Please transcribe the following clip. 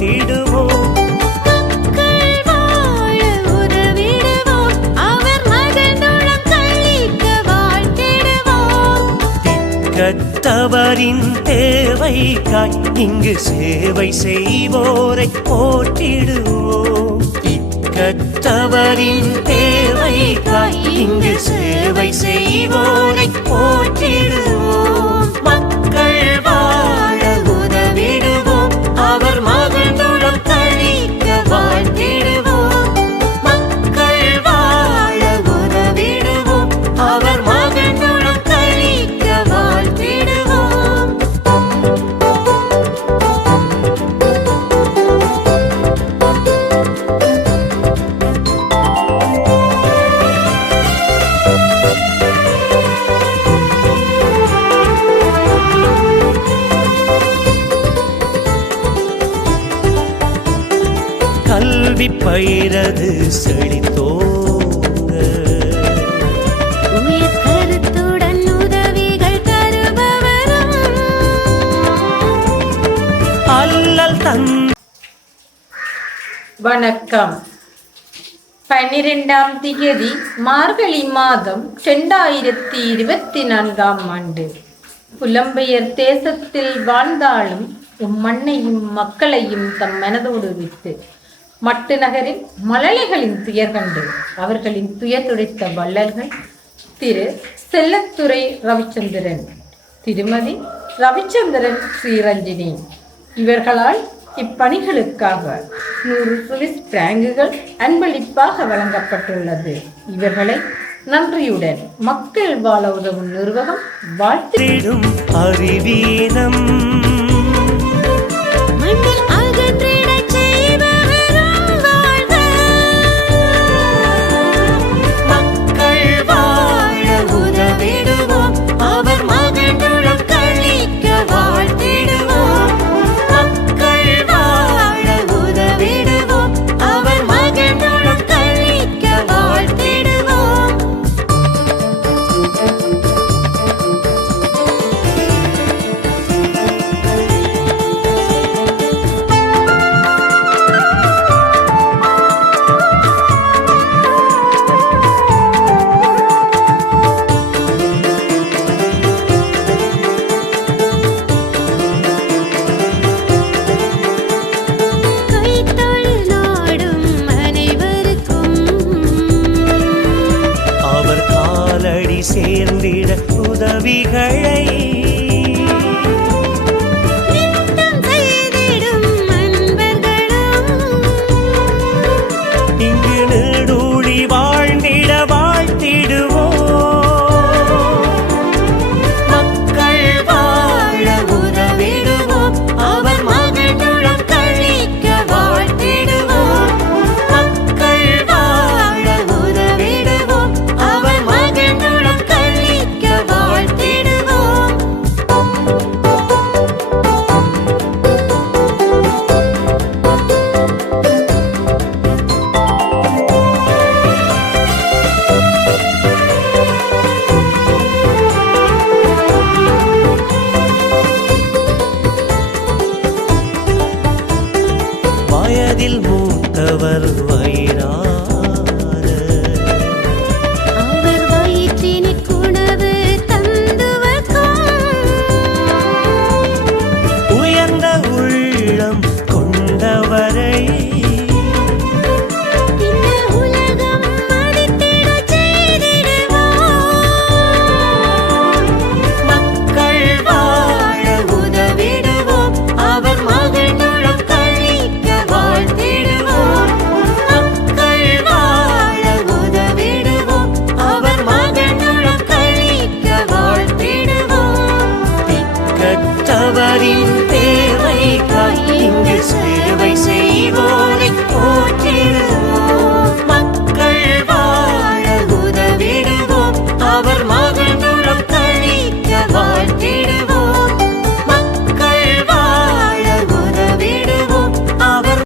வாழ்த்திடுவோம். திக்கற்றவரின் தேவைக்காய் இங்கு சேவை செய்வோரை போற்றிடுவோம். திக்கற்றவரின் தேவைக்காய் இங்கு சேவை செய்வோரை போற்றிடுவோம். மக்கள் வாழ உதவிடுவோம், அவர் மகிழ்ந்துடன் கழிக்க வாழ்த்திடுவோம். மக்கள் வாழ உதவிடுவோம், அவர் மகிழ்ந்துடன் கழிக்க வாழ்த்திடுவோம். கல்வி பயிரது செழித்தோங்க, உயிர் கருத்துடன் உதவிகள் தருபவரும் அல்லல் தன். வணக்கம். 12ஆம் தேதி மார்கழி மாதம் 2024ஆம் ஆண்டு. புலம்பெயர் தேசத்தில் வாழ்ந்தாலும் மண்ணையும் மக்களையும் தம் மனதோடு விட்டு மட்டு நகரில் மழலைகளின் துயர் கண்டு அவர்களின் துயர் துடைத்த வள்ளல்கள் திரு செல்லத்துறை ரவிச்சந்திரன், திருமதி ரவிச்சந்திரன் ஸ்ரீரஞ்சினி. இவர்களால் இப்பணிகளுக்காக 100 சுவிஸ் பிராங்குகள் அன்பளிப்பாக வழங்கப்பட்டுள்ளது. இவர்களை நன்றியுடன் மக்கள் வாழ உதவும் நிர்வாகம் வாழ்த்திடும். அறிவீனம் சேர்ந்திட உதவிகளை இங்கு நீடூழி வாழ்ந்திட வாழ்த்திடுவோம். மக்கள் வாழ உதவிடுவோம், அவர் மகிழ்ந்துடன் கழிக்க வாழ்த்திடுவோம். மக்கள் வாழ உதவிடுவோம், அவர் மகிழ்ந்துடன் கழிக்க வாழ்த்திடுவோம். வயதில் மூத்தவர் வயிறார அவர் வயிற்றினுக்கு உணவு தந்து உயர்ந்த உள்ளம் கொண்டவரை இந்த உலகம் மதித்திட செய்திடுவோம். மக்கள் வாழ உதவிடுவோம், அவர் மகிழ்ந்துடன் கழிக்க வாழ்த்திடுவோம். மக்கள் வாழ உதவிடுவோம், அவர் மகிழ்ந்துடன் கழிக்க வாழ்த்திடுவோம். திக்கற்றவரின் தேவைக்காய் இங்கு சேவை செய்வோரை போற்றிடுவோம். மக்கள் வாழ உதவிடுவோம், அவர்